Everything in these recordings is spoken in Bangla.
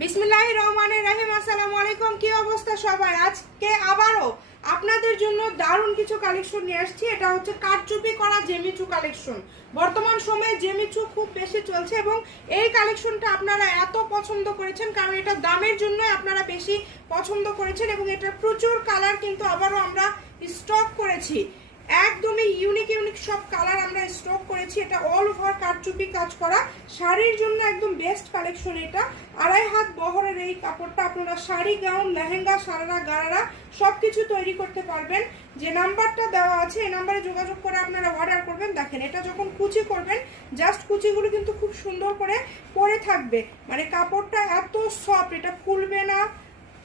বিসমিল্লাহির রহমানির রহিম। আসসালামু আলাইকুম। কি অবস্থা সবার? আজকে আবারও আপনাদের জন্য দারুণ কিছু কালেকশন নিয়ে আসছি। এটা হচ্ছে কারচুপি করা জেমিচু কালেকশন। বর্তমান সময়ে জেমিচু খুব বেশি চলছে এবং এই কালেকশনটা আপনারা এত পছন্দ করেছেন কারণ এটা দামের জন্য আপনারা বেশি পছন্দ করেছেন এবং এটার প্রচুর কালার কিন্তু আবারও আমরা স্টক করেছি। একদমই ইউনিক ইউনিক সব কালার আমরা স্টক করেছি। এটা অল ওভার কারচুপি কাজ করা, শাড়ির জন্য একদম বেস্ট কালেকশন। এটা 2.5 হাত বহরের এই কাপড়টা আপনারা শাড়ি, গাউন, লেহেঙ্গা, সারারা, গারারা সবকিছু তৈরি করতে পারবেন। যে নাম্বারটা দেওয়া আছে এই নাম্বারে যোগাযোগ করে আপনারা অর্ডার করবেন। দেখেন এটা যখন কুচি করবেন জাস্ট কুচিগুলো কিন্তু খুব সুন্দর করে পরে থাকবে, মানে কাপড়টা এত সফট, এটা খুলবে না।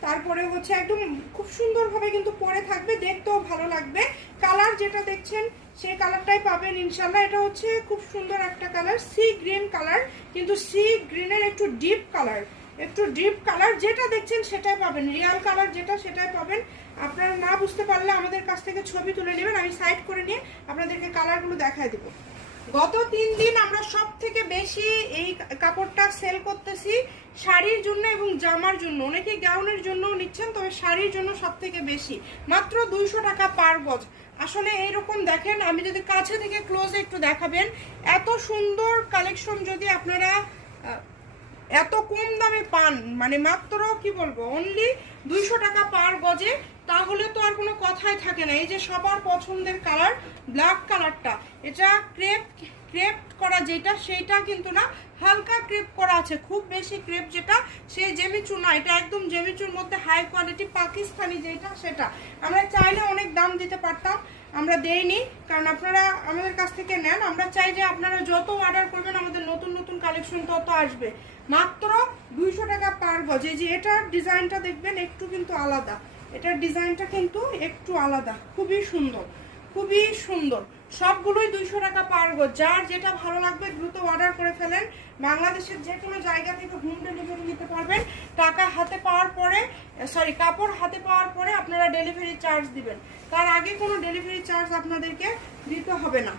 তারপরে হচ্ছে একদম খুব সুন্দরভাবে কিন্তু পরে থাকবে, দেখতেও ভালো লাগবে। কালার যেটা দেখছেন সেই কালারটাই পাবেন ইনশাল্লাহ। এটা হচ্ছে খুব সুন্দর একটা কালার, সি গ্রিন কালার, কিন্তু সি গ্রিনের একটু ডিপ কালার, একটু ডিপ কালার। যেটা দেখছেন সেটাই পাবেন, রিয়াল কালার যেটা সেটাই পাবেন। আপনারা না বুঝতে পারলে আমাদের কাছ থেকে ছবি তুলে নেবেন, আমি সাইড করে নিয়ে আপনাদেরকে কালারগুলো দেখায় দেবো। গত 3 দিন আমরা সব থেকে বেশি এই কাপড়টা সেল করতেছি শাড়ির জন্য এবং জামার জন্য। অনেকে গাউনের জন্য নিচ্ছেন, তবে শাড়ির জন্য সব থেকে বেশি, মাত্র 200 টাকা পার গজ। আসলে এইরকম দেখেন, আমি যদি কাছে থেকে ক্লোজে একটু দেখাবেন, এত সুন্দর কালেকশন যদি আপনারা এত কম দামে পান, মানে মাত্র কি বলবো অনলি 200 টাকা পার গজে, তাহলে তো আর কোনো কথাই থাকে না। এই যে সবার পছন্দের কালার ব্ল্যাক কালারটা, এটা ক্রেপ ক্রেপ করা যেটা সেইটা কিন্তু না, হালকা ক্রেপ করা আছে, খুব বেশি ক্রেপ যেটা সেই জেমিচু না, এটা একদম জেমিচুর মধ্যে হাই কোয়ালিটি পাকিস্তানি যেটা সেটা। আমরা চাইলে অনেক দাম দিতে পারতাম, আমরা দেইনি কারণ আপনারা আমাদের কাছ থেকে নেন। আমরা চাই যে আপনারা যত অর্ডার করবেন আমাদের নতুন নতুন কালেকশন তত আসবে। মাত্র 200 টাকা পার গজ। এই যে এটার ডিজাইনটা দেখবেন একটু কিন্তু আলাদা, এটার ডিজাইনটা কিন্তু একটু আলাদা, খুবই সুন্দর, খুবই সুন্দর। সবগুলোই 200 টাকা পার গজ। যার যেটা ভালো লাগবে দ্রুত অর্ডার করে ফেলেন। বাংলাদেশের যে কোনো জায়গা থেকে হোম ডেলিভারি নিতে পারবেন। টাকা হাতে পাওয়ার পরে, সরি কাপড় হাতে পাওয়ার পরে আপনারা ডেলিভারি চার্জ দিবেন, তার আগে কোনো ডেলিভারি চার্জ আপনাদেরকে দিতে হবে না।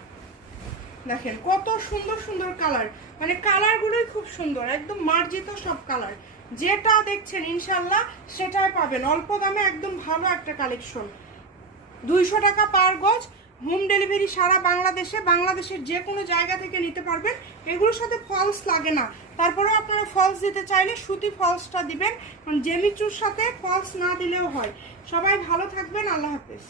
দেখেন কত সুন্দর সুন্দর কালার, মানে কালারগুলোই খুব সুন্দর, একদম মার্জিত সব কালার। যেটা দেখছেন ইনশাল্লাহ সেটাই পাবেন অল্প দামে, একদম ভালো একটা কালেকশন। 200 টাকা পার গজ, হোম ডেলিভারি সারা বাংলাদেশে, বাংলাদেশের যে কোনো জায়গা থেকে নিতে পারবেন। এগুলোর সাথে ফলস লাগে না, তারপরেও আপনারা ফলস দিতে চাইলে সুতি ফলসটা দিবেন, কারণ জেমিচুর সাথে ফলস না দিলেও হয়। সবাই ভালো থাকবেন, আল্লাহ হাফেজ।